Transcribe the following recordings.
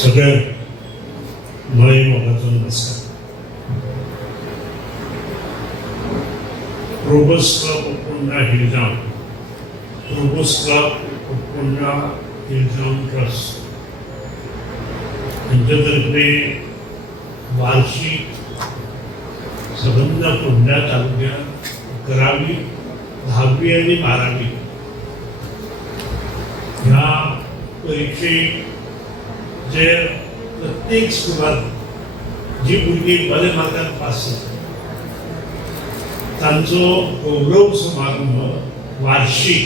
सगळ्या मराठी लोकांचा नमस्कार. प्रोबोस्ट क्लब उपकोंडा हिल टाउन, प्रोबोस्ट क्लब उपकोंडा हिल टाउन ट्रस्ट यांच्यातर्फे वार्षिक संबंध कोंढा तालुक्यात 11वी, 10वी आणि 12वी ह्या परीक्षेत जे प्रत्येक स्कुलात जी भुरगीं बरे मार्कान पास जातात तांचो गौरव समारंभ वार्षिक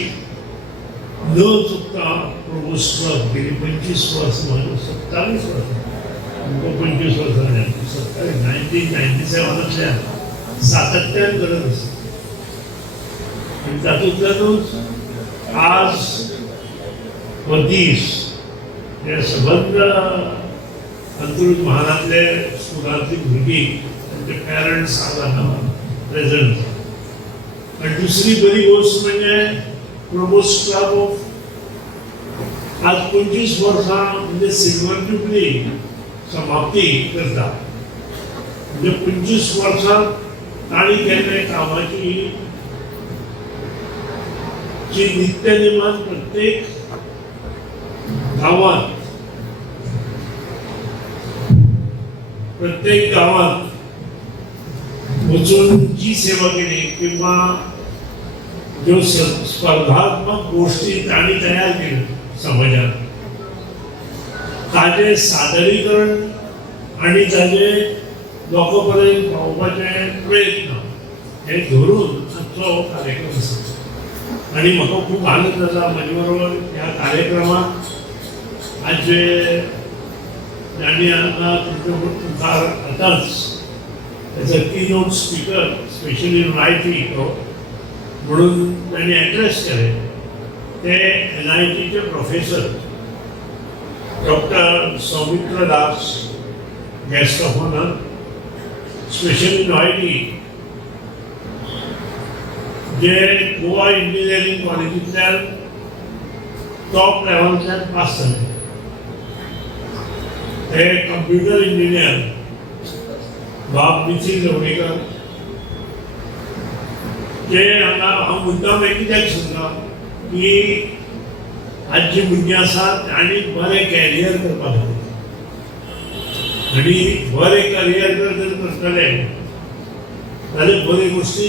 न चुकता प्रोबोस्ट क्लब गेली 25 वर्सां 27 वर्सां 25 वर्सां 1997 सातत्यान करत आसा. आनी तातूंतल्यानूच आज हो दीस हे सबंद अंत्रुज म्हालांतले स्कुलांतली भुरगीं तांचे पेरंट्स आज हांगा प्रेझेंट. आनी दुसरी बरी गोष्ट म्हणजे प्रोबोस्ट क्लब ऑफ आज 25 वर्सां म्हणजे सिल्वर जुबली समाप्ती करता. म्हणजे 25 वर्सां ताणी केल्ले कामाची जी नित्य नेमान प्रत्येक गावात वचून जी सेवा केली किंवा ज्यो स्पर्धात्मक गोष्टी ताणी तयार केल्यो समाजात ताजे सादरीकरण आणि ताजे लोकां पर्यंत पावपाचे प्रयत्न हे धरून आजचो कार्यक्रम आसा. आणि म्हाका खूप आनंद जाता म्हजे बरोबर ह्या कार्यक्रमाक आज जे ज्यांनी हांगा तुमकार आतांच as a keynote speaker specially Marathi म्हणून त्यांनी ॲड्रेस केले ते NITचे professor doctor Saumitra Das, guest of honour, specially NIT जे गोवा इंजिनियरिंग कॉलेजींतल्यान टॉप लेवलांतल्यान पास जाले. ते कंप्युटर इंजिनियर बाब मिथिल लोणीकर जे हांगा हांव मुद्दाम कित्याक सांगता की आज जी भुरगीं आसात आनी बरें कॅरियर करपा खातीर आनी बरें करियर जर करतले जाल्यार बऱ्यो गोश्टी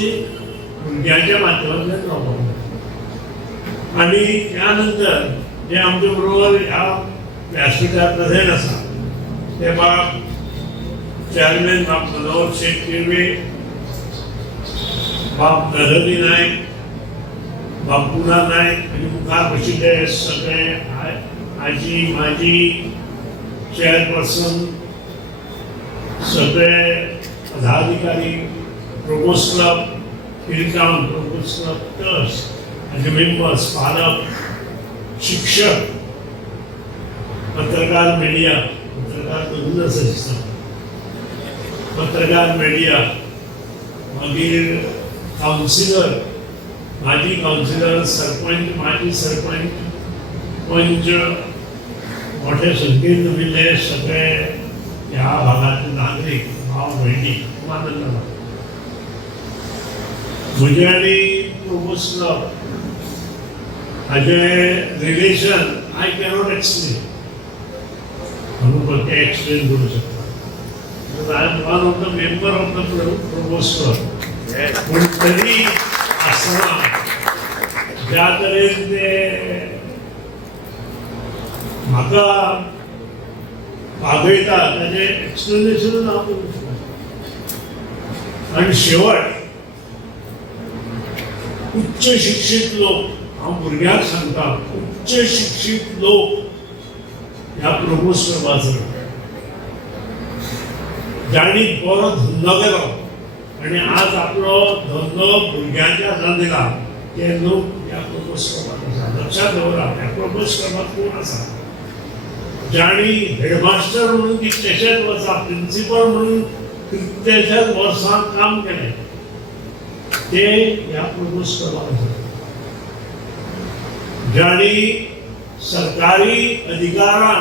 भुरग्यांच्या माध्यमांतल्यान जावपाक जाय. आनी त्या नंतर जे आमचे बरोबर ह्या व्यासपीठार प्रेझेंट आसा ते बाब चेअरमॅन बाब मनोहर शेट किरवे, बाब नरहरी नायक, बाब पुना नायक आनी मुखार बशिल्ले सगळे आजी माजी चेअरपर्सन, सगळे पदाधिकारी, प्रोबोस्ट क्लब हिल टाउन, प्रोबोस्ट क्लब ट्रस्ट आनी मेंबर्स, पालक, शिक्षक, पत्रकार मीडिया, पत्रकार दोन आसा दिसता, पत्रकार मीडिया, मागीर कावन्सिलर, माजी कावन्सिलर, सरपंच, माजी सरपंच, पंच, मोठे संख्येन जमिल्ले सगळे ह्या भागातले नागरीक भाव भयणी खूब आनंद जाता. म्हजे आनी प्रोबोस्ट क्लब हाजे रिलेशन आय कॅनॉट एक्सप्लेन, हांव ते एक्सप्लेन करूं शकता. I am one of the member of the Provost Club. पण तरी असताना ज्या तरेन ते म्हाका वागयता ताचें एक्सप्लेनेशन हांव करूंक शकना. आनी शेवट उच्च शिक्षीत लोक, हांव भुरग्यांक सांगता, उच्च शिक्षीत लोक ह्या प्रोबोस्ट क्लबाचो ज्यांनी बरो धंदो केलो आनी आज आपलो धंदो भुरग्यांच्या हातान दिला ते लोक ह्या प्रोबोस्ट क्लबात आसा. लक्षात दवरा, ह्या प्रोबोस्ट क्लबात कोण आसा ज्यांनी हेडमास्टर म्हणून कितलेशेच वर्सां, प्रिन्सिपल म्हणून कितलेशेच वर्सां काम केलें ते ह्या प्रोबोस्ट क्लबात आसा. ज्यांनी सरकारी अधिकारां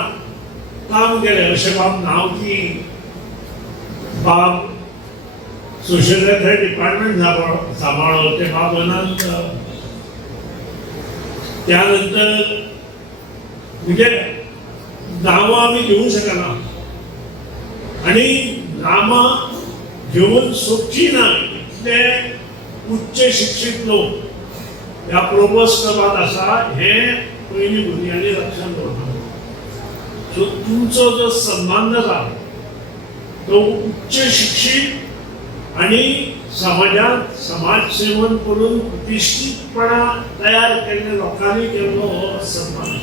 काम केलें अशें बाब नांव ती बाब सोशल वेलफेअर डिपार्टमेंट सांभाळो ते बाब अनंत त्यानंतर म्हणजे नांवां आमी घेवंक शकना आनी नांवां घेवन सोदची ना इतले उच्च शिक्षीत लोक ह्या प्रोपोज क्लबांत आसा हे पयलीं भुरग्यांनी लक्षांत दवरपाक सो तुमचो जो सन्मान जाता तो उच्च शिक्षीत आणि समाजात समाज सेवन करून प्रतिष्ठितपणा तयार केलेल्या लोकांनी केल्लो हो सन्मान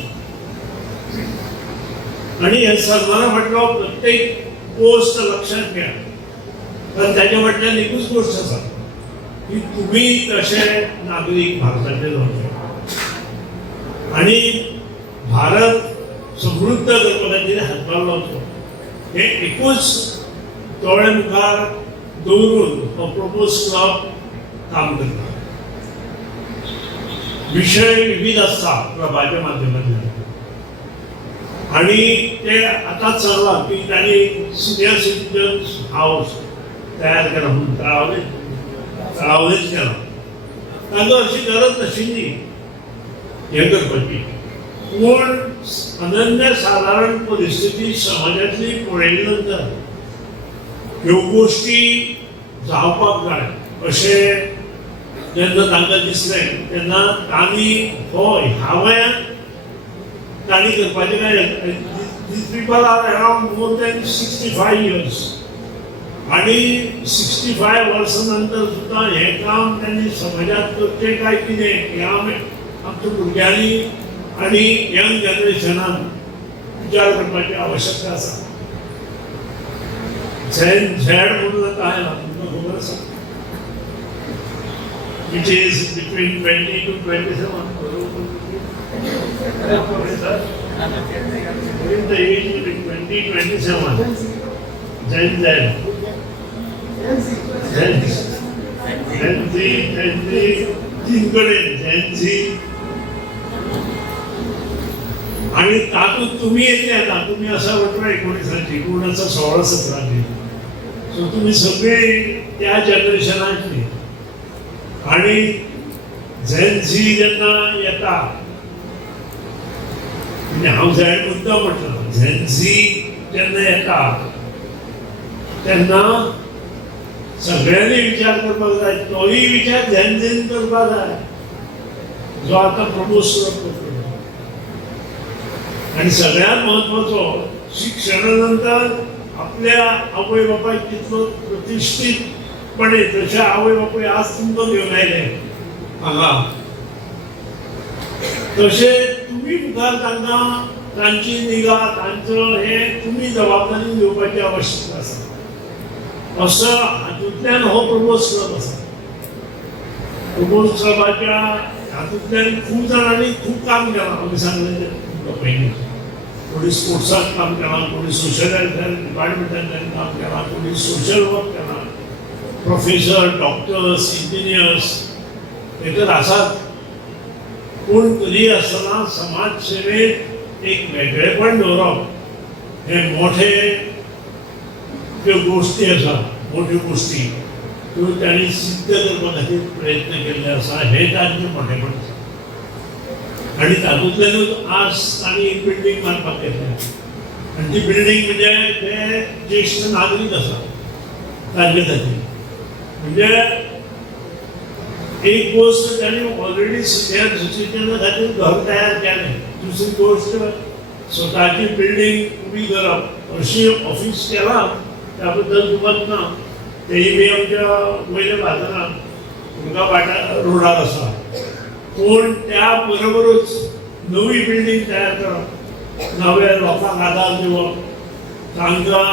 आणि हे सन्माना फाटलो प्रत्येक गोष्ट लक्षात घ्या कारण त्याच्या फाटल्यान एकूच गोष्ट आसा की तुम्ही कसे नागरिक भारताचे जावचे आणि भारत समृद्ध करपा खातीर हातभार लावचो हे एकूच दोळे मुखार दवरून हो प्रोपोज क्लब काम करता विषय विविध आसता क्लबाच्या माध्यमांतल्यान आणि ते आतांच सांगला की तांणी सिनियर सिटीजन्स हाऊस तयार केला म्हणून तळावलेच केला तांकां अशी गरज नाशिल्ली हे करपाची पूण अनन्य साधारण परिस्थिती समाजातली पळयले नंतर ह्यो गोष्टी जावपाक जाय अशें जेन्ना तांकां दिसलें तेन्ना तांणी ह्या वयार तांणी करपाचें काय these people are around more than 65 years आणि 65 वर्सांनंतर सुद्धा हे काम त्यांनी समाजात करचें काय कितें हे आमच्या भुरग्यांनी आणि यंग जनरेशनान विचार करपाची आवश्यकता आसा झेड म्हणून आता आहे ना तुमकां खबर आसा which is between 20 to 27 in the age between 20 27 Gen Z आणि तातूंत तुम्ही येतले आता तुम्ही असा वाटतं 19ची 16-17 सो तुम्ही सगळे त्या जनरेशनातली आणि झेन झी जेन्ना येता म्हणजे हांव झेड मुद्दाम म्हटलं झेन झी जेन्ना येता तेन्ना सगळ्यांनी विचार करपाक जाय तोही विचार झेन झीन करपाक जाय जो आता प्रपोज करतो आणि सगळ्यात महत्वाचो शिक्षणानंतर आपल्या आवय बापायक तितलो प्रतिष्ठितपणे तशे आवय बापूय आज तुमकां घेवन आयले हांगा तशे तुम्ही मुखार तांकां तांची निगा तांचो हे तुम्ही जबाबदारी घेवपाची आवश्यकता आसा असो हातूंतल्यान हो प्रपोज क्लब आसा प्रपोज क्लबाच्या हातूंतल्यान खूब जाणांनी खूब काम केलां आमी सांगलें तुमकां पयलीं कोणी स्पोर्ट्साक काम केलां कोणी सोशल वेलफेअर डिपार्टमेंटान काम केलां कोणी सोशल वर्क केलां प्रोफेसर डॉक्टर्स इंजिनियर्स हे तर आसात पूण तरी आसतना समाज सेवेत एक वेगळेपण दवरप हे मोठे ज्यो गोष्टी आसा मोठ्यो गोष्टी त्यो तांणी सिद्ध करपा खातीर प्रयत्न केल्ले आसा हे तांचें मोठेपण आसा आणि तातूंतल्यानूच आज तांणी एक बिल्डींग बांदपाक घेतल्या आनी ती बिल्डींग म्हणजे ते ज्येश्ठ नागरीक आसा तांचे खातीर म्हणजे एक गोष्ट तांणी ऑलरेडी सिनियर सिटीजना खातीर घर तयार केलें दुसरी गोष्ट स्वताची बिल्डींग उबी करप अशी ऑफिस केलां त्या बद्दल दुमत ना तेय बी आमच्या वयल्या बाजारांत दुर्गा पाटा रोडार आसा पूण त्या बरोबरूच नवी बिल्डींग तयार करप नव्या लोकांक आदार दिवप तांकां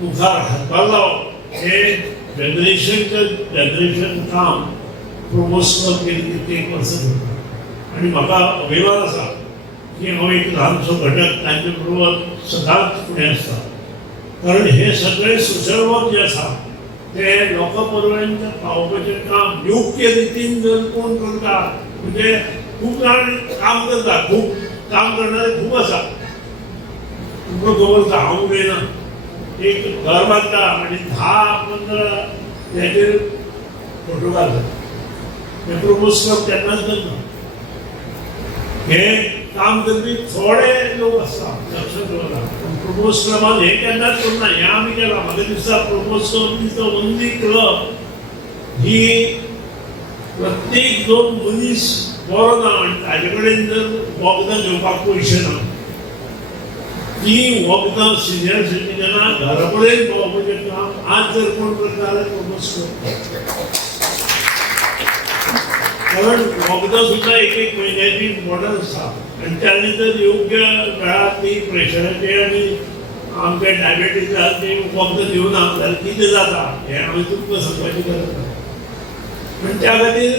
मुखार हातभार लावप हे जनरेशन काम प्रपोज क्लब केली कित्येक वर्सां करता आनी म्हाका अभिमान आसा की हांव एक ल्हानसो घटक तांचे बरोबर सदांच फुडें आसता कारण हे सगळे सोशल वर्क जे आसा ते लोकां पर्यंत पावोवपाचें काम योग्य रितीन जर कोण करता म्हणजे खूब जाण काम करता खूब काम करणारे खूब आसा तुमकां खबर आसा हांव उलयना एक घर बांदता आनी 10-15 त्याचेर फोटो घालता हे प्रपोज करप केन्नाच करना हे काम करपी थोडे लोक आसता लक्षात दवरा प्रपोज क्लबान हे केन्नाच करना हे आमी केला म्हाका दिसता प्रपोज क्लब ओनली क्लब ही प्रत्येक जो मनीस बरो ना आनी ताजे कडेन जर वखदां घेवपाक पयशे ना ती वखदां सिनियर सिटीजनां घरा कडेन भोंवपाचें काम आज जर कोण करता जाल्यार प्रपोज क्लब कारण वखदां सुद्दां एक म्हयन्याची मॉडल आसा आनी तांणी जर योग्य वेळार ती प्रेशराची आनी आमचे डायबेटीजाक ती वखदां दिवना जाल्यार कितें जाता हें हांवें तुमकां सांगपाची गरज ना पण त्या खातीर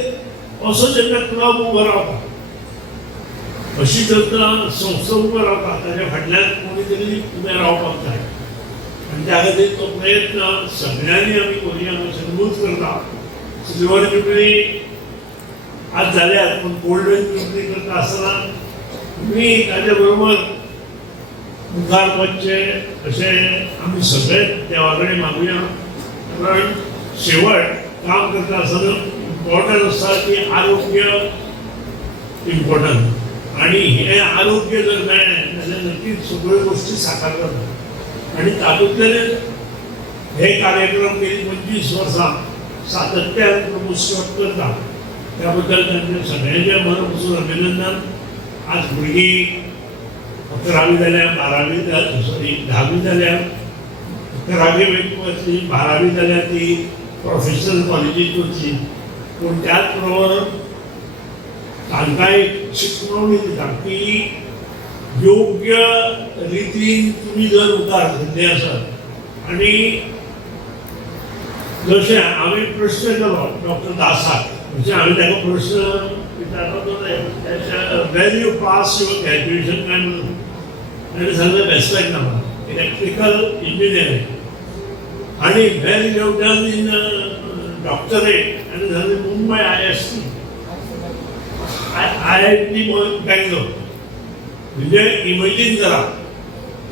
असो जेन्ना क्लब उबो रावता अशी जेन्ना संस्था उबो रावता ताच्या फाटल्यान कोणी तरी उबें रावपाक जाय आनी त्या खातीर तो प्रयत्न सगळ्यांनी आमी करुया अशें नमूद करता सिल्वर जुबली आज जाल्यार पूण गोल्डन जुबली करता आसतना तुमी ताचे बरोबर मुखार वचचें अशें आमी सगळे देवा कडेन मागुया कारण शेवट काम करता आसतना इम्पॉर्टंट आसता की आरोग्य इम्पॉर्टंट आनी हे आरोग्य जर मेळ्ळें जाल्यार नक्कीच सगळ्यो गोश्टी साकार जाता आनी तातूंतल्यान हे कार्यक्रम गेली 25 वर्सां सातत्यान प्रपोज करता त्या बद्दल तांचे सगळ्यांचे मनपसून अभिनंदन आज भुरगीं 11वी जाल्या 12वी सॉरी 10वी जाल्या 11वी वचली 12वी जाल्या ती प्रोफेशनल कॉलेजीत वचली पूण त्याच बरोबर तांकां एक शिकवणी दिता की योग्य रितीन तुमी जर मुखार सरले आसात आनी जशें हांवें प्रश्न केलो डॉक्टर दासाक म्हणजे हांवें ताका प्रश्न विचारलो Wien you pass your graduation काय म्हणून ताणें सांगलें बेस्पेक नामा इलेक्ट्रिकल इंजिनियरींग आनी Wien you done in doctorate ताणें सांगलें मुंबय IST IIT बेंगलोर म्हणजे इमेजीन करा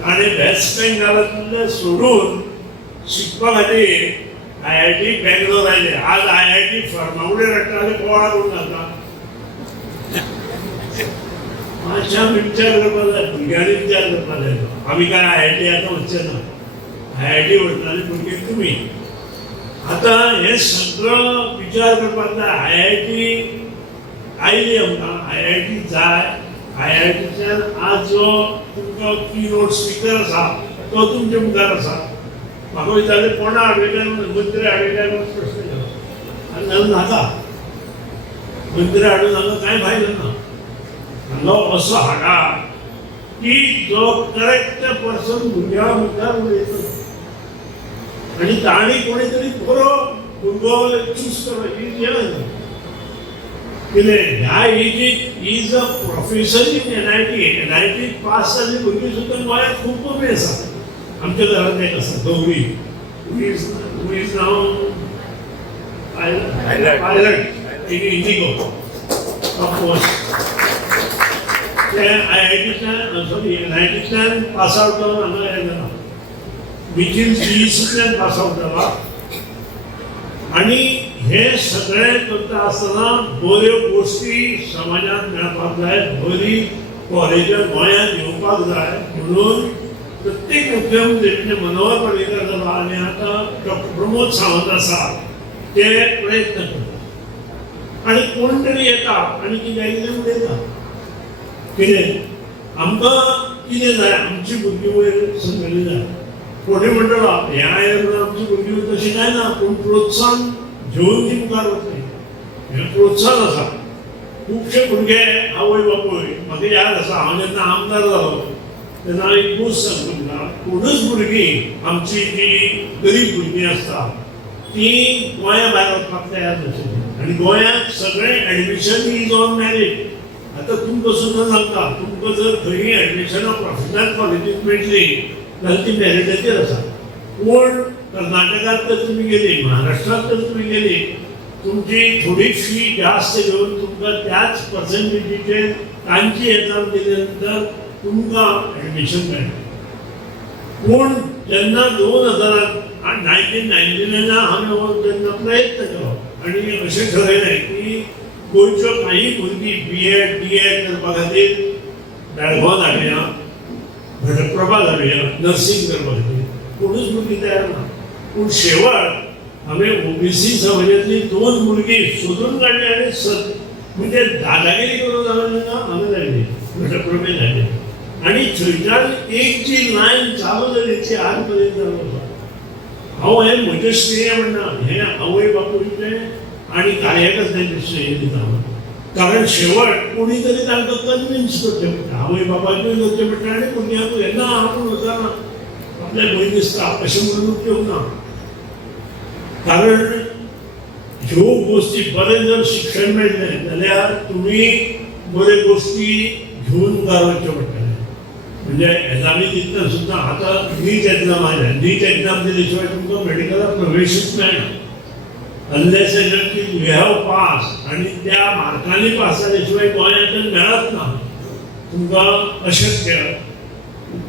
ताणें वेस्ट बेंगालांतले सोडून शिकपा खातीर IIT बेंगलोर आयले आज IIT फर्मागुडी हाडटा जाल्यार कोळा कोण घालता मातशें विचार करपा जाय भुरग्यांनी विचार करपा जाय आमी काय IIT आतां वचचे ना IIT वयतले भुरगे तुमी आतां हे सगळो विचार करपाक जाय IIT आयली आमकां IIT जाय IITच्यान आज जो तुमकां कीनोट स्पिकर आसा तो तुमच्या मुखार आसा म्हाका विचारलें कोणा हाडयल्यार मंत्री हाडयल्यार प्रश्न केलो आनी हांवें नाका मंत्री हाडून हांगा कांय फायदो ना हांगा असो हाडा की जो करेक्ट पर्सन भुरग्यां मुखार उलयता आनी ताणी कोणी तरी बरो भुरगो चूज करप कितें ह्या एजीक is a profession in NIT pass जाल्ली भुरगीं सुद्दां गोंयांत खूब कमी आसा आमच्या घरांत एक आसा Gauri who is now pilot in Indigo of course ते IITच्यान सॉरी NITच्यान पास आउट जावन हांगा हे जालां विचीन CECतल्यान पास आउट जाला आनी हे सगळे करता आसतना बऱ्यो गोश्टी समाजात मेळपाक जाय बरी कॉलेजां गोंयांत येवपाक जाय म्हणून प्रत्येक मुख्यमंत्री म्हणजे मनोहर पर्रीकर जालो आनी आतां डॉक्टर प्रमोद सावंत आसा ते प्रयत्न करतात आनी कोण तरी येता आनी कितें उलयता कितें आमकां कितें जाय आमची भुरगीं वयर सरलेली जाय कोणी म्हणटलो हें आयलें म्हणून आमची भुरगीं तशी काय ना पूण प्रोत्साहन घेवन ती मुखार वतली हें प्रोत्साहन आसा खुबशे भुरगे आवय बापूय म्हाका याद आसा हांव जेन्ना आमदार जालो तेन्ना एक गोश्ट सांगता तुमकां कोणूच भुरगीं आमची जी गरीब भुरगीं आसता ती गोंया भायर वचपाक तयार नाशिल्ली आनी गोंयांत सगळें एडमिशन इज ऑन मेरीट आतां तुमकां सुद्दां सांगता तुमकां जर खंयी एडमिशनां प्रोफेशनल कॉलेजींत मेळटली जाल्यार ती मेरिटाचेर आसा पूण कर्नाटकांत तर तुमी गेली महाराष्ट्रांत तर तुमी गेली तुमची थोडी फी जास्त घेवन तुमकां त्याच पर्सेंटेजीचेर तांची एग्जाम दिले नंतर तुमकां एडमिशन मेळटा पूण जेन्ना 1999 हांवें तेन्ना प्रयत्न केलो आनी अशें ठरयलें की गोंयच्यो काही भुरगीं BEd DEd करपा खातीर बेळगांव धाडुया, घटप्रभा धाडुया नर्सिंग करपा खातीर, कोणूच भुरगीं तयार ना. पूण शेवट हांवें OBC समाजांतली 2 भुरगीं सोदून काडली आनी म्हणजे दादागिरी करून हांवें धाडली, घटप्रभेक धाडली. आनी थंयच्यान एक जी लायन चालू जाली ती आज पर्यंत चालू आसा. हांव हें म्हजें श्रेय म्हणना, हें आवय बापूयचें आनी कार्यकर्त्यांचें श्रेय दिता. कारण शेवट कोणी तरी तांकां कन्विन्स करचें पडटा, आवय बापायकूय करचें पडटा आनी भुरग्यांकूय. येन्ना आपूण वचना आपल्या भंय दिसता अशें म्हणून उपयोग ना. कारण ह्यो गोश्टी बरें जर शिक्षण मेळ्ळें जाल्यार तुमी बऱ्यो गोश्टी घेवन मुखार वचचें पडटलें. म्हणजे एग्जामी दितना सुद्दां आतां नीट एग्जाम आयल्या, नीट एग्जाम दिले शिवाय तुमकां मेडिकलाक प्रवेशूच मेळना. अनलेस यू हॅव पास आनी त्या मार्कांनी पास जाले शिवाय गोंयांत मेळत ना तुमकां अशक्य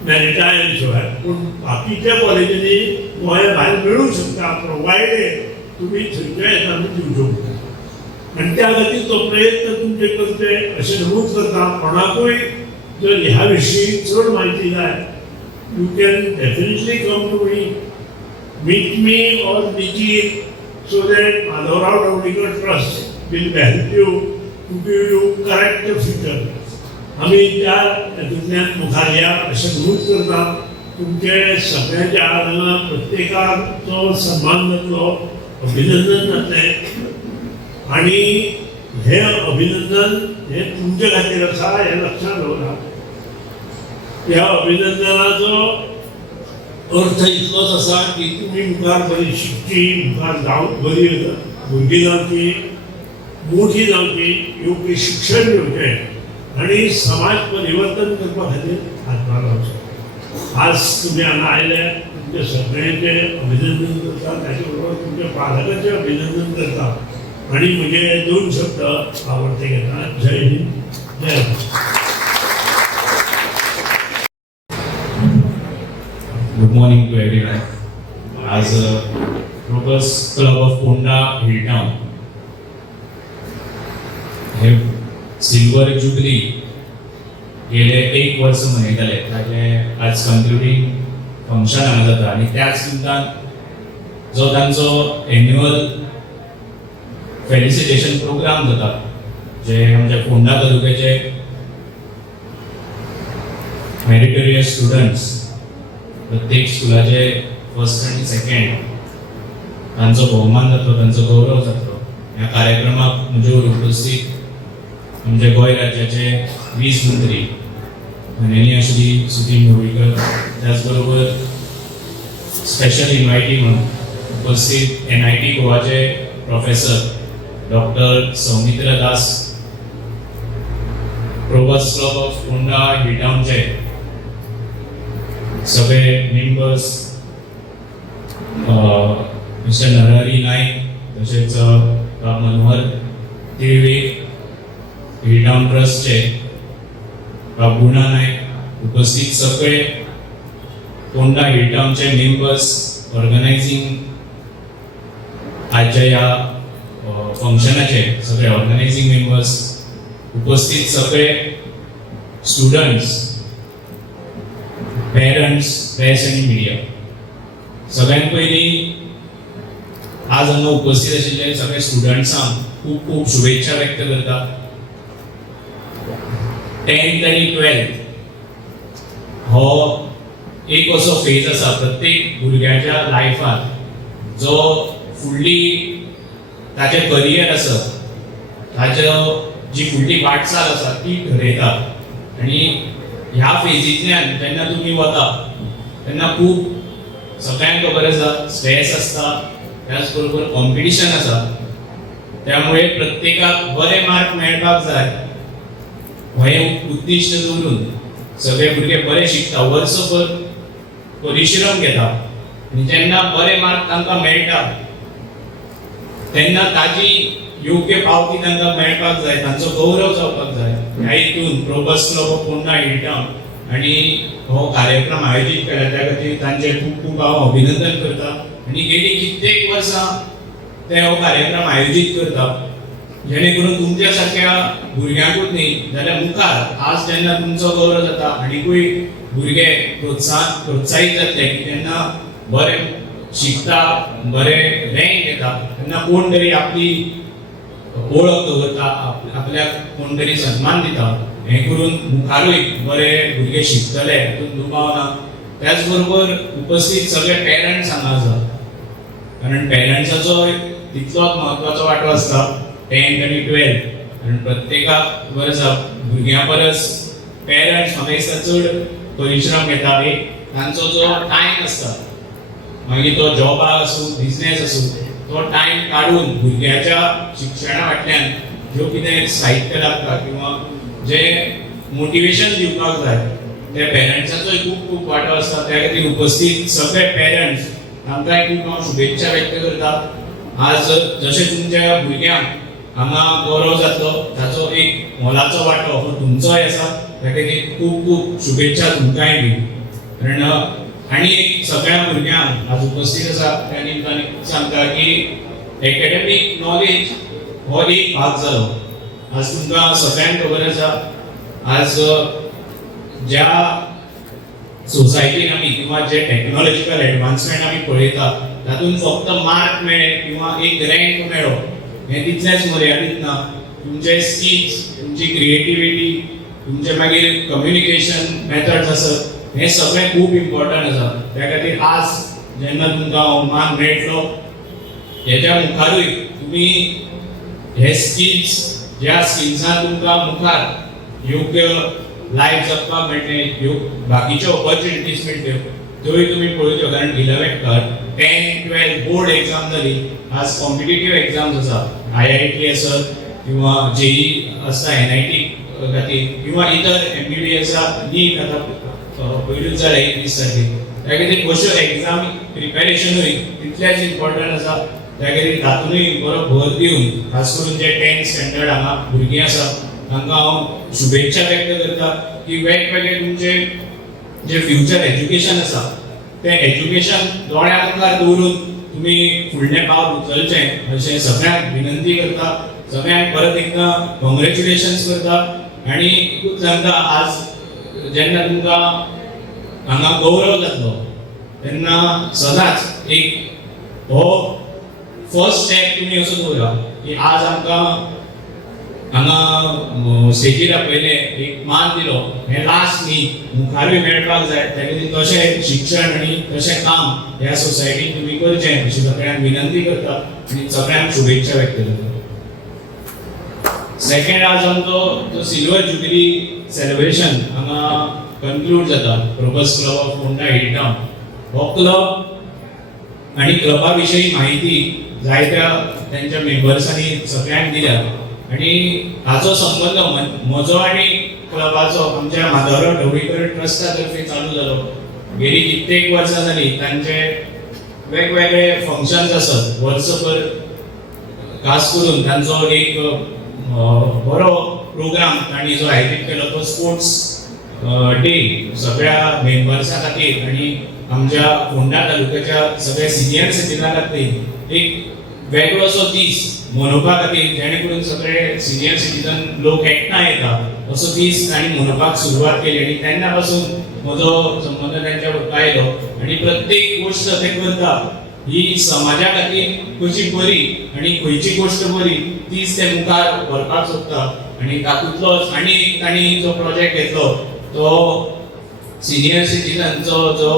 मेरिटा आयले शिवाय. पूण बाकीच्या कॉलेजींनी गोंया भायर मेळूंक शकता प्रोवायडेड तुमी थंयच्यो एग्जामी दिवच्यो पडटा. आनी त्या खातीर तो प्रयत्न तुमचे करचे अशें नमूद करता. कोणाकूय जर ह्या विशीं चड म्हायती जाय you can definitely come to me, meet me or Nikhil, so that Madhavrao Davdekar Trust will help you to give you correct future. आम्ही त्या हातूंतल्यान मुखार या अशें नमूद करता. तुमचे सगळ्यांच्या हांगा प्रत्येकाचो सन्मान जातलो, अभिनंदन जातलें आनी हें अभिनंदन हें तुमचे खातीर आसा हें लक्षांत दवरा. ह्या अभिनंदनाचो अर्थ इतलोच आसा की तुमी मुखार बरी शिकची, मुखार बरी भुरगीं जावची, मोठी जावची, योग्य शिक्षण घेवचें आनी समाज परिवर्तन करपा खातीर हातभार लावचो. आज तुमी हांगा आयले तुमचे सगळ्यांचें अभिनंदन करता, ताचे बरोबर तुमच्या पालकांचें अभिनंदन करता आनी म्हजे 2 शब्द आवडटे घेता. जय हिंद, जय Bharat. Good morning to everyone. As a Rovers Club of Ponda Hilltown, हे सिल्वर जुबली गेले 1 वर्ष मनयताले. ताचे आज कन्क्लुडिंग फंक्शन हांगा जाता आनी त्याच निमतान जो तांचो एन्युअल फेलिसिटेशन प्रोग्राम जाता जे आमच्या फोंडा तालुक्याचे मेरिटोरियस स्टुडंट्स प्रत्येक स्कुलाचे फर्स्ट आनी सेकंड तांचो भोवमान जातलो, तांचो गौरव जातलो. ह्या कार्यक्रमाक म्हजे उपस्थित आमचे गोंय राज्याचे 20 मंत्री माननीय श्री सुदीन ढवळीकर, त्याच बरोबर स्पेशल इन्वायटी म्हणून उपस्थित NIT गोवाचे professor doctor Saumitra Das, Rovers club of Ponda हिलटाउनचे सगळे मेंबर्स, मिस्टर नरहरी नाईक, तसेच मनोहर तिळवे, हिलटाउन ट्रस्टचे गुणा नाईक, उपस्थित सगळे पोंडा हिलटाउनचे मेंबर्स, ऑर्गनायझिंग आजच्या ह्या फंक्शनाचे सगळे ऑर्गनायझिंग मेंबर्स, उपस्थित सगळे स्टुडंट्स, पेरेंट्स, प्रेस आनी मिडिया, सगळ्यांत पयलीं आज हांगा उपस्थित आशिल्ले सगळे स्टुडंट्सांक खूब खूब शुभेच्छा व्यक्त करता. 10th आनी 12th हो एक असो फेज आसा प्रत्येक भुरग्याच्या लायफांत जो फुडली ताचें करियर आसा, ताचो जी फुडली वाटचाल आसा ती ठरयता. आनी ह्या फेजींतल्यान जेन्ना तुमी वता तेन्ना खूब सगळ्यांक खबर आसा स्ट्रेस आसता, त्याच बरोबर कॉम्पिटिशन आसा. त्यामुळे प्रत्येकाक बरे मार्क मेळपाक जाय हें उद्दिश्ट दवरून सगळे भुरगे बरे शिकता, वर्सभर परिश्रम घेता आनी जेन्ना बरे मार्क तांकां मेळटा तेन्ना ताजी योग्य पावती तांकां मेळपाक जाय, तांचो गौरव जावपाक जाय. ह्या हितून रोवर्स क्लब ऑफ पोंडा हिलटाउन आणि हो कार्यक्रम आयोजित केला त्या खातीर तांचे खूप खूप हांव अभिनंदन करता आणि गेली कित्येक वर्सां ते हो कार्यक्रम आयोजित करता जेणे करून तुमच्या सारक्या भुरग्यांकूच न्ही जाल्यार मुखार आज जेन्ना तुमचो गौरव जाता आनीकूय भुरगे प्रोत्साहीत जातले की तेन्ना बरें शिकता बरें रँक येता तेन्ना कोण तरी आपली ओळख दवरता आपल्याक कोण तरी सन्मान दिता हे करून मुखारूय बरे भुरगे शिकतले हातूंत दुबाव ना त्याच बरोबर उपस्थित सगळे पेरंट्स हांगा आसा कारण पेरंट्साचो तितलोच महत्वाचो वांटो आसता 10th आनी 12th कारण प्रत्येकाक वर्सा भुरग्यां परस पेरंट्स म्हाका दिसता चड परिश्रम घेता एक तांचो जो टायम आसता मागीर तो जॉबाक आसूं बिझनेस आसूं तो टायम काडून भुरग्याच्या शिक्षणा फाटल्यान ज्यो कितें साहित्य लागता किंवा जे मोटिवेशन दिवपाक जाय त्या पेरंट्साचोय खूब खूब वांटो आसता त्या खातीर उपस्थित सगळे पेरंट्स तांकांय खूब हांव शुभेच्छा व्यक्त करता आज जशें तुमच्या भुरग्यांक हांगा गौरव जातलो ताचो एक मोलाचो वांटो हो तुमचोय आसा त्या खातीर खूब खूब शुभेच्छा तुमकांय बी कारण आनी एक सगळ्या भुरग्यांक आज उपस्थित आसा त्या निमतान सांगता की एकेडमीक नॉलेज हो एक भाग जालो आज तुमकां सगळ्यांक खबर आसा आज ज्या सोसायटीन आमी किंवा जे टेक्नॉलॉजिकल एडवान्समेंट आमी पळयता तातूंत फक्त मार्क मेळ्ळे किंवा एक रँक मेळ्ळो हें तितलेंच मर्यादीत ना तुमचे स्किल्स तुमची क्रिएटिविटी तुमचे मागीर कम्युनिकेशन मेथड्स आसत हें सगळें खूब इम्पॉर्टंट आसा त्या खातीर आज जेन्ना तुमकां मान मेळटलो हेच्या मुखारूय तुमी हे स्किल्स ज्या स्किल्सान तुमकां मुखार योग्य लायफ जगपाक मेळटलें बाकीच्यो ऑपॉर्च्युनिटीज मेळटल्यो त्योय तुमी पळोवच्यो कारण 10th 12th बोर्ड एग्जाम जाली आज कॉम्पिटिटिव्ह एग्जाम्स आसा IIT आसत किंवा JEE आसता NIT खातीर किंवा इतर MBBS नीट आतां पयलूच जालें 21 तारखेक त्या खातीर अश्यो एग्जाम प्रिपॅरेशनूय तितलेंच इम्पॉर्टंट आसा त्या खातीर तातूंतय बरो भर दिवन खास करून जे 10th स्टँडर्ड हांगा भुरगीं आसा तांकां हांव शुभेच्छा व्यक्त करता की वेगवेगळे तुमचे जे फ्युचर एज्युकेशन आसा तें एज्युकेशन दोळ्या मुखार दवरून तुमी फुडलें पावल उचलचें अशें सगळ्यांक विनंती करता सगळ्यांक परत एकदां कॉंग्रॅच्युलेशन्स करता आनी खूब सांगता आज जेन्ना तुमकां हांगा गौरव जातलो तेन्ना सदांच एक हो फर्स्ट स्टेप तुमी असो दवरा की आज आमकां हांगा स्टेजीर आपयले एक मान दिलो हें लास्ट न्ही मुखारूय मेळपाक जाय त्या खातीर तशें शिक्षण आनी तशें काम ह्या सोसायटीन तुमी करचें अशी सगळ्यांक विनंती करता आनी सगळ्यांक शुभेच्छा व्यक्त करता सेकंड आज आमचो जो सिल्वर जुबिली सेलिब्रेशन हांगा कन्क्लूड जाता प्रोबस क्लब ऑफ फोंडा हिलटावन हो क्लब आनी क्लबा विशयी म्हायती जायत्या तेंच्या मेंबर्सांनी सगळ्यांक दिल्या आणि हाचो संबंध म्हजो आनी क्लबाचो आमच्या माधवराव ढवळीकर ट्रस्टा तर्फे चालू जालो गेली कित्येक वर्सां जाली तांचे वेगवेगळे फंक्शन्स आसत वर्सभर खास करून तांचो एक बरो प्रोग्राम तांणी जो आयोजीत केलो तो स्पोर्ट्स डे सगळ्या मेंबर्सां खातीर आनी आमच्या फोंडा तालुक्याच्या सगळ्या सिनियर सिटीजनां खातीर एक वेगळोसो दीस मनोवपा खातीर जेणे करून सगळे सिनियर सिटीजन लोक एकठांय येता असो दीस तांणी मनोवपाक सुरवात केली आनी तेन्ना पासून म्हजो संबंध तांच्या बरोबर आयलो आनी प्रत्येक गोश्ट ते करता ही समाजा खातीर कशी बरी आनी खंयची गोश्ट बरी तीच ते मुखार व्हरपाक सोदता आनी तातूंतलोच आनी तांणी जो प्रोजेक्ट घेतलो तो सिनियर सिटीजनचो जो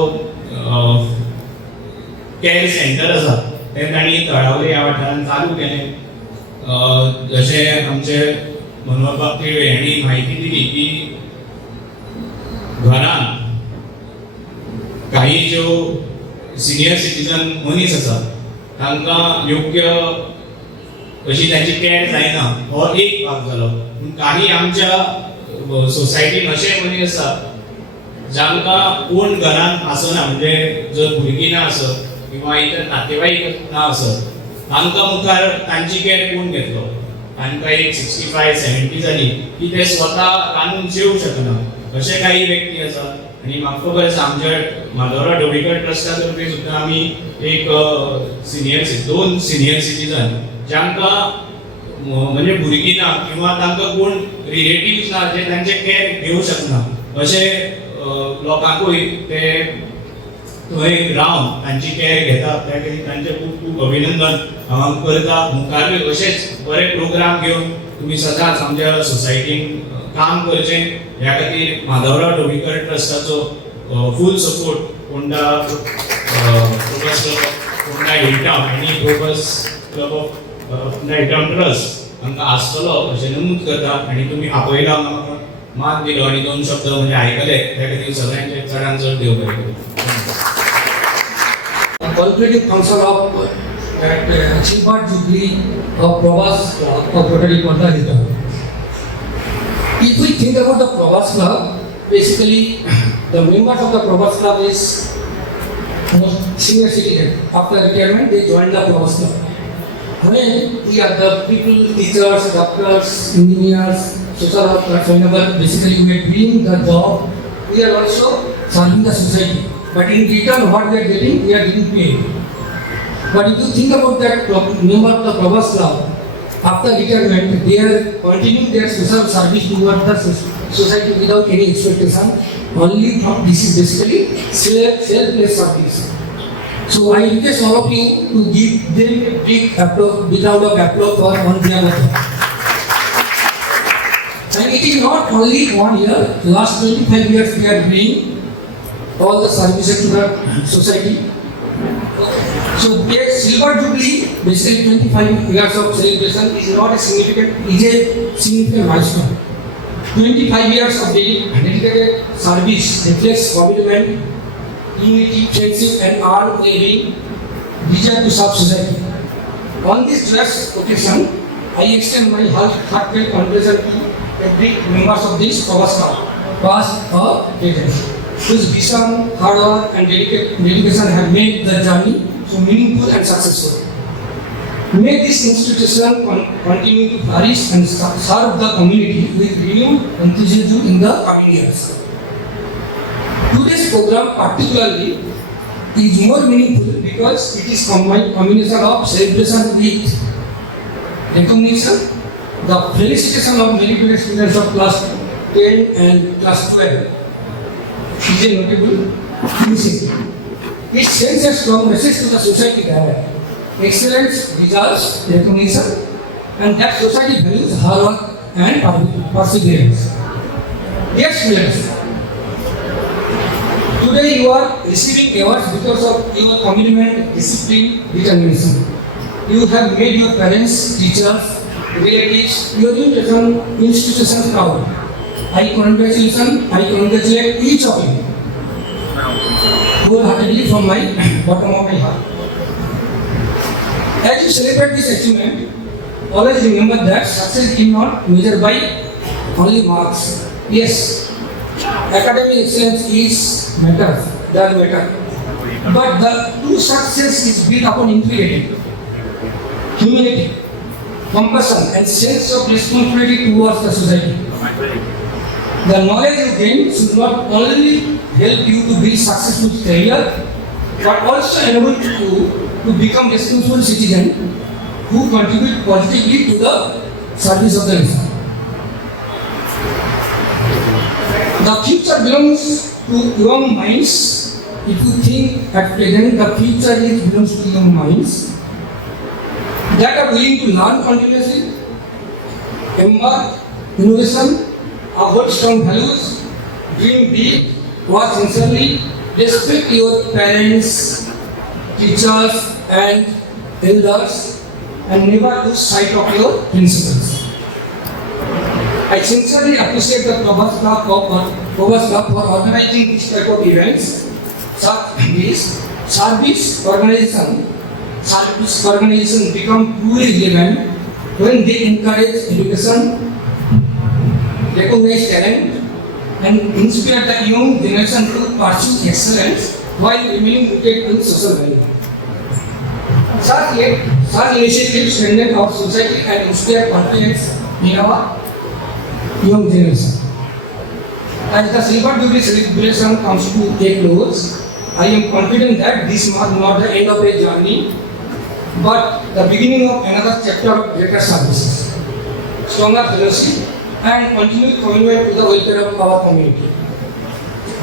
कॅर सेंटर आसा तें तांणी तळावले ह्या वाठारांत चालू केलें जशें आमचे मनोहरबाब तिळवे हांणी म्हायती दिली की घरान काही ज्यो सिनियर सिटीजन मनीस आसा तांकां योग्य अशी तांची कॅर जायना हो एक भाग जालो पूण काही आमच्या सोसायटीन अशे मनीस आसा जांकां कोण घरान आसना म्हणजे जर भुरगीं ना आसत किंवा इतर नातेवाईक ना आसत तांकां मुखार तांची कॅर कोण घेतलो तांकां एक 65-70 जाली की ते स्वता रांदून जेवंक शकना असे काही व्यक्ती आसात आणि म्हाका खबर आसा आमच्या माधवराव ढवळीकर ट्रस्टा तर्फे सुद्दां आमी एक दोन सिनियर सिटीजन जांकां म्हणजे भुरगीं ना किंवा तांकां कोण रिलेटिव्स ना जे तांचे केअर घेवंक शकना अशे लोकांकूय ते थंय रावन तांची केअर घेतात त्या खातीर तांचे खूब खूब अभिनंदन हांव करता. मुखारूय अशेच बरे प्रोग्राम घेवन तुमी सदांच आमच्या सोसायटीन काम करचें ह्या खातीर माधवराव ढवळीकर ट्रस्टाचो फूल सपोर्ट फोंडा फोंडा हिलटावन आनी फोकस क्लब ऑफ हिलटावन ट्रस्ट हांकां आसतलो अशें नमूद करता. आनी तुमी आपयला म्हाका मात दिलो आनी दोन शब्द म्हणजे आयकले त्या खातीर सगळ्यांचे चडांत चड देव बरें करूं. Concluding function of Silver Jubilee of Pravas Club of Rotary Fonda Hilton. If we think about the Pravas Club, basically the members of the Pravas Club is senior citizen. After retirement, they join the Pravas Club. When we are the people, teachers, doctors, engineers, social workers, whenever basically we are doing the job, we are also serving the society. But in return, what we are getting paid. But if you think about that member of the Pravas Club, after retirement, they are continuing their social service towards the society without any expectation. Only from this is basically selfless service. So I request all of you to give them a big round of applause for on behalf of them. And it is not only 1 year, last 25 years we are doing all the services to the society. So the Silver Jubilee, basically 25 years of celebration is not a significant milestone. 25 years of dedicated service reflects commitment, unity, friendship and all living desire to serve society. On this blessed occasion, I extend my heartfelt congratulations to every members of this Pravas Club, past or present, whose vision, hard work and dedication have made the journey so meaningful and successful. May this institution continue to flourish and serve the community with renewed enthusiasm in the coming years. Today's program particularly is more meaningful because it is combination of celebration with recognition, the felicitation of meritorious students of class 10 and class 12. Is a notable initiative. It sends a strong message to the society that excellence deserves recognition and that society values hard work and perseverance. Dear students, today you are receiving awards because of your commitment, discipline, determination. You have made your parents, teachers, relatives, your institution proud. I congratulate each of you wholeheartedly from my bottom of my heart. As you celebrate this achievement, always remember that success is not measured by only marks. Yes, academic excellence does matter. But the true success is built upon integrity, humility, compassion and sense of responsibility towards the society. The knowledge you gain should not only help you to build successful career, but also enable you to become responsible citizen who contribute positively to the service of the nation. The future belongs to young minds. If you think at present, the future belongs to young minds that are willing to learn continuously, embark innovation, uphold strong values, dream big, work sincerely, respect your parents, teachers and elders and never lose sight of your principles. I sincerely appreciate the Pravas Club for organizing this type of events. Service organization become truly relevant when they encourage education, recognize talent, and inspire the young generation to pursue excellence while remaining rooted in social value. Such initiatives strengthen our society and inspire confidence in our young generation. As the Silver Jubilee celebration comes to a close, I am confident that this marks not the end of a journey, but the beginning of another chapter of greater services, stronger fellowship, and continued commitment to the welfare of our community.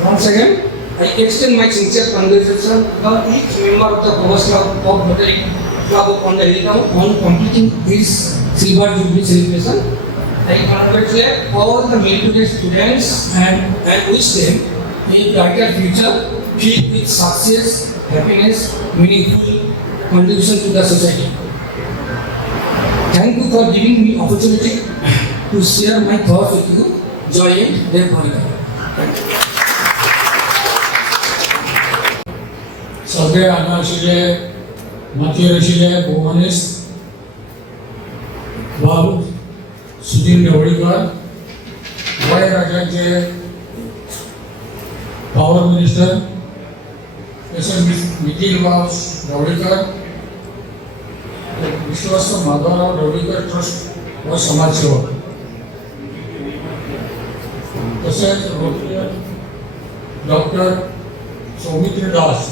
Once again, I extend my sincere congratulations to each member of the Provost Club of Rotary Club of Pondicherry on completing this Silver Jubilee celebration. I congratulate all the meritorious students and wish them a brighter future filled with success, happiness, meaningful contribution to the society. Thank you for giving me opportunity to share my thoughts with you. Joy and Dev Bharika. Thank you. सगळे हांगा आशिल्ले मातयेर आशिल्ले भोवमनीस भाऊ सुधीर ढवळीकर, गोंय राज्याचे power minister तशेंच निखिल भाऊ ढवळीकर, विश्वस्त Madhavrao Dhavalikar trust हो समाजसेवक, तशेंच डॉक्टर सौमित्र दास,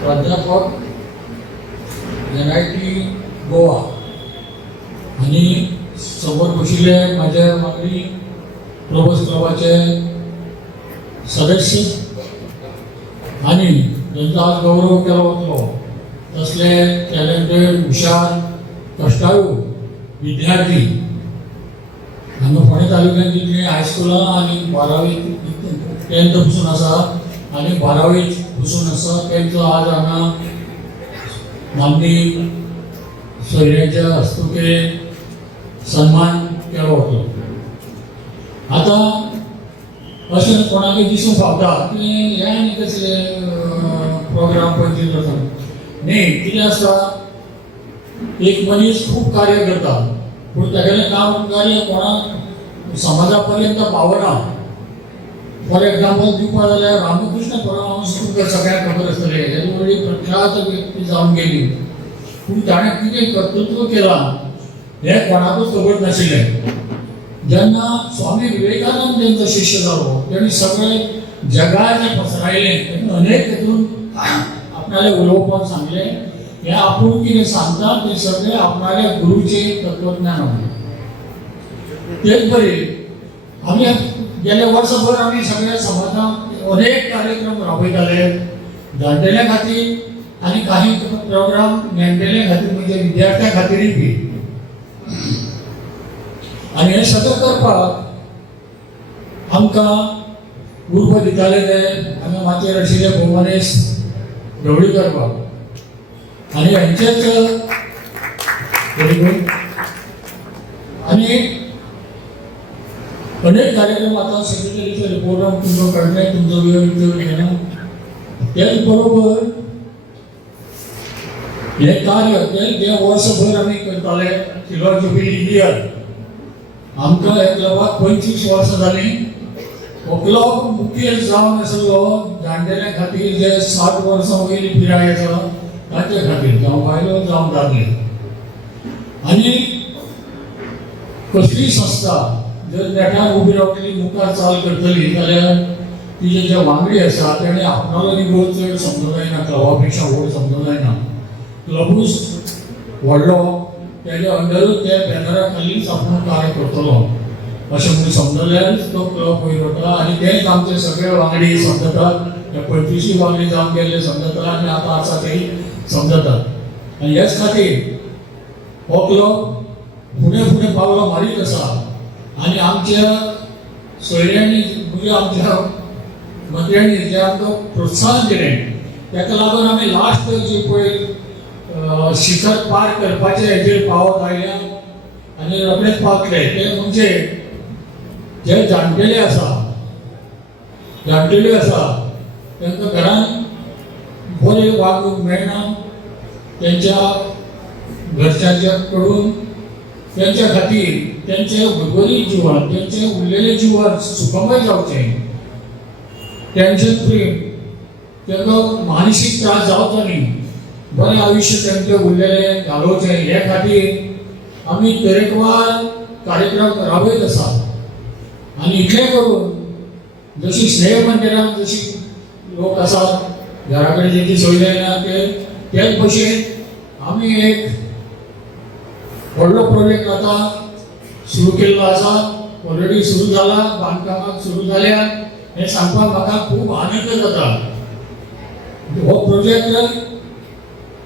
प्राध्यापक NIT गोवा, आणि समोर बशिल्ले माझ्या वांगडी प्रोवोस्ट क्लबाचे सदस्य आणि ज्यांचा आज गौरव केला वतलो तसले टॅलेंटेड, हुशार, कष्टाळू विद्यार्थी हांगा फोंडे तालुक्यांत जितली हायस्कुलां आणि 12वी 10th पसून आसा आणि 12वी पसून आसा तेंचो आज हांगा नामनी सोयऱ्यांच्या हस्तुके सन्मान केलो वतलो. आतां अशें कोणाकय दिसूंक फावता की हे आनी कसले प्रोग्राम पयलीं जाता. न्ही, कितें आसता, एक मनीस खूब कार्य करता पूण तेगेलें काम कार्य कोणाक समाजा पर्यंत पावना. फॉर एग्जाम्पल दिवपा जाल्यार रामकृष्ण परमहंस तुमकां सगळ्यांक खबर आसतलें, हेजे व्हडली प्रख्यात व्यक्ती जावन गेली, पूण ताणें कितें कर्तृत्व केलां हें कोणाकूच खबर नाशिल्लें. जेन्ना स्वामी विवेकानंद तेंचो शिश्य जालो, तेणी सगळें जगाचें पसरायलें, तेणें अनेक तेतून आपणालें उलोवपाक सांगलें. हें आपूण कितें सांगता तें सगळें आपणाल्या गुरूचें तत्वज्ञान. तेच बरें आमी गेले वर्सभर आमी सगळ्या समाजांत अनेक कार्यक्रम राबयताले जाणटेल्या खातीर आनी काही प्रोग्राम नेणटेल्या खातीर, म्हणजे विद्यार्थ्यां खातीरय बी. आनी हें सगळें करपाक आमकां उर्बा दिताले ते हांगा मातयेर आशिल्ले भोवमनीस ढवळीकर बाब आनी हेंचेच आनी अनेक कार्यक्रम आता सेक्रेटरीचे रिपोर्टान तुमकां कळटलें, तुमचो वेळ घेना. तेच बरोबर हे कार्य जे वर्सभर आमी करताले सिल्वर जुबिली इयर, आमकां हे क्लबाक 25 वर्सां जालीं. हो क्लब मुखेल जावन आसलो जाणटेल्या खातीर जे 60 वर्सां वयली पिराय आसा ताचे खातीर, जावं बायलो जावं दादले. आनी कसलीय संस्था जर नेटार उबी रावतली, मुखार चाल करतली जाल्यार तिजे जे वांगडी आसा तेणें आपणालो निगो चड समजूं जायना, क्लबा पेक्षा व्हड समजूं जायना. क्लबूच व्हडलो, तेजे अंडरूच त्या बॅनरा खालीच आपूण कार्य करतलो अशें म्हणून समजल्यार तो क्लब वयर वता. आनी तेच आमचे सगळे वांगडी समजतात, ते 25 वांगडी जावन गेल्ले समजतात आनी आतां आसा तेय समजतात. आनी हेच खातीर हो क्लब फुडें फुडें पावलां मारीत आसा. आनी आमच्या सोयऱ्यांनी म्हणजे आमच्या मंत्र्यांनी जे आमकां प्रोत्साहन दिलें ताका लागून आमी लास्ट जे पळय शिखर पार करपाचे हेजेर पावत आयल्या आनी रोखडेच पावतले. ते म्हणजे जे जाणटेले आसा तांकां घरान बरें वागूंक मेळना, तेंच्या घरच्यांच्या कडून त्यांच्या खातीर त्यांचे भरभरीत जिवान, त्यांचे उरलेले जिवान सुखमय जावचें, टेन्शन फ्री, तांकां मानसीक त्रास जावचो न्ही, बरें आयुश्य तेंचे उरलेले घालोवचें हे खातीर आमी तरेकवार कार्यक्रम राबयत आसा. आणि इतलें करून जशी स्नेह मंदिरांत जशी लोक आसात घरा कडेन जेची सोय जायना तेच भशेन आमी एक व्हडलो प्रोजेक्ट आतां सुरू केल्लो आसा. ऑलरेडी सुरू जाला, बांदकामाक सुरू जाल्या. हें सांगपाक म्हाका खूब आनंद जाता. हो प्रोजेक्ट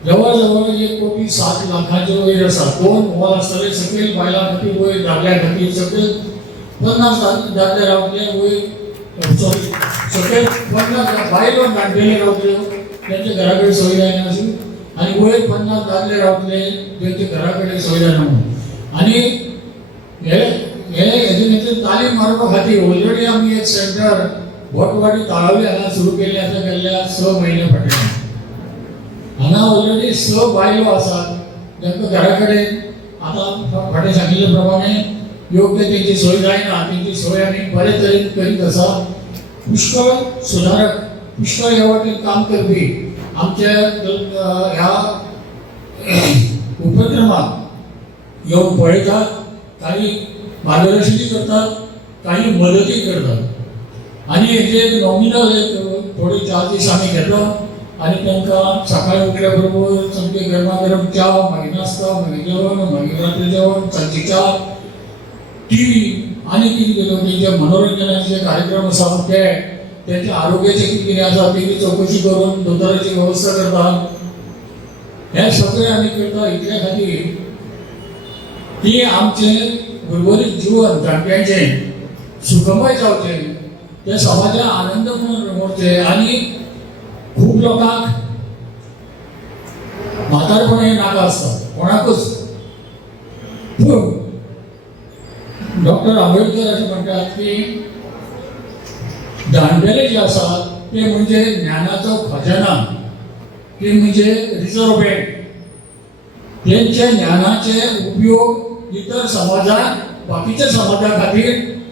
जवळ जवळ 1,07 लाखांचे वयर आसा. 2 हॉल आसतले, सकयल बायलां खातीर वयर, दादल्या खातीर सकयल 50 दादले रावतले वयर, सॉरी सकयल 50 बायलो जाणटेले रावतल्यो तेंच्या घरा कडेन सोय जायना अशी, आनी वयर 50 दादले रावतले तेंच्या घरा कडेन सोय जायना म्हणून. आनी हेजे तालीम मारपा खातीर ऑलरेडी आमी एक सेंटर भटवाडी ताळावली हांगा सुरू केल्लें आसा गेल्ल्या 6 म्हयने फाटल्यान. हांगा ऑलरेडी 6 बायलो आसात जांकां घरा कडेन आतां फाटीं सांगिल्ले प्रमाणे योग्य तेंची सोय जायना. तेंची सोय आमी बरे तरेन करीत आसा. पुष्कळ सुदारक, पुष्कळ ह्या वाटेन काम करपी आमच्या ह्या उपक्रमाक येवन पळयतात. काही मार्गदर्शनय करतात, काही मदतय करतात. आनी हेजे नॉमिनल एक थोडे 4 दीस आमी घेता आनी तांकां सकाळीं उठल्या बरोबर सामके गरमागरम च्या, मागीर नाश्ता, मागीर जेवण, मागीर रात्री जेवण, सांजची च्या, टीव्ही आनी कितें कितें तेंचे मनोरंजनाचे कार्यक्रम आसा ते, तेंच्या आरोग्याचें कितें कितें आसा तेची चवकशी करून दोतोराची वेवस्था करतात. हें सगळें आमी करता इतल्या खातीर की आमचें भरभरीत जीवन जाणट्यांचें सुखमय जावचें, तें समाजाक आनंद म्हणून रमोवचें. आनी खूब लोकांक म्हातारपण हें नाका आसता कोणाकूच. पूण डॉक्टर आंबेडकर अशें म्हणटात की जाणटेले जे आसात ते म्हणजे ज्ञानाचो खजाना, ते म्हणजे रिझर्व बँक. तेंच्या ज्ञानाचे उपयोग इतर समाजाक, बाकीच्या समाजा खातीर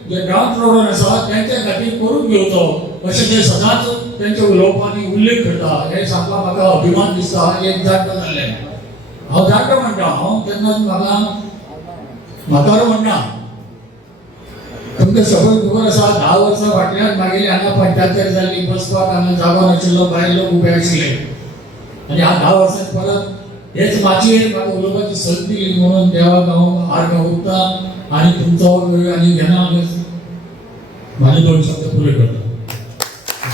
जे ग्रावंड फ्लोरान आसा तेंच्या खातीर करून घेवचो अशें ते सदांच तेंच्या उलोवपांनी उल्लेख करता. हें सांगपाक म्हाका अभिमान दिसता एक जाणटो जाल्ल्यान. हांव जाणटो म्हणटा, हांव केन्नाच म्हाका म्हातारो म्हणना. तुमकां सगळें खबर आसा 10 वर्सां फाटल्यान मागेली हांगा 75 जाल्ली, बसपाक हांगा जागो नाशिल्लो, भायर लोक उबे आशिल्ले. आनी ह्या 10 वर्सांत परत हेच माचयेर म्हाका उलोवपाची संद दिली म्हणून देवाक हांव आर्गां ओंपता आनी तुमचो वेळ आनी घेना म्हाजे 2 शब्द पुरे करता.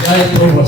जय प्रभू.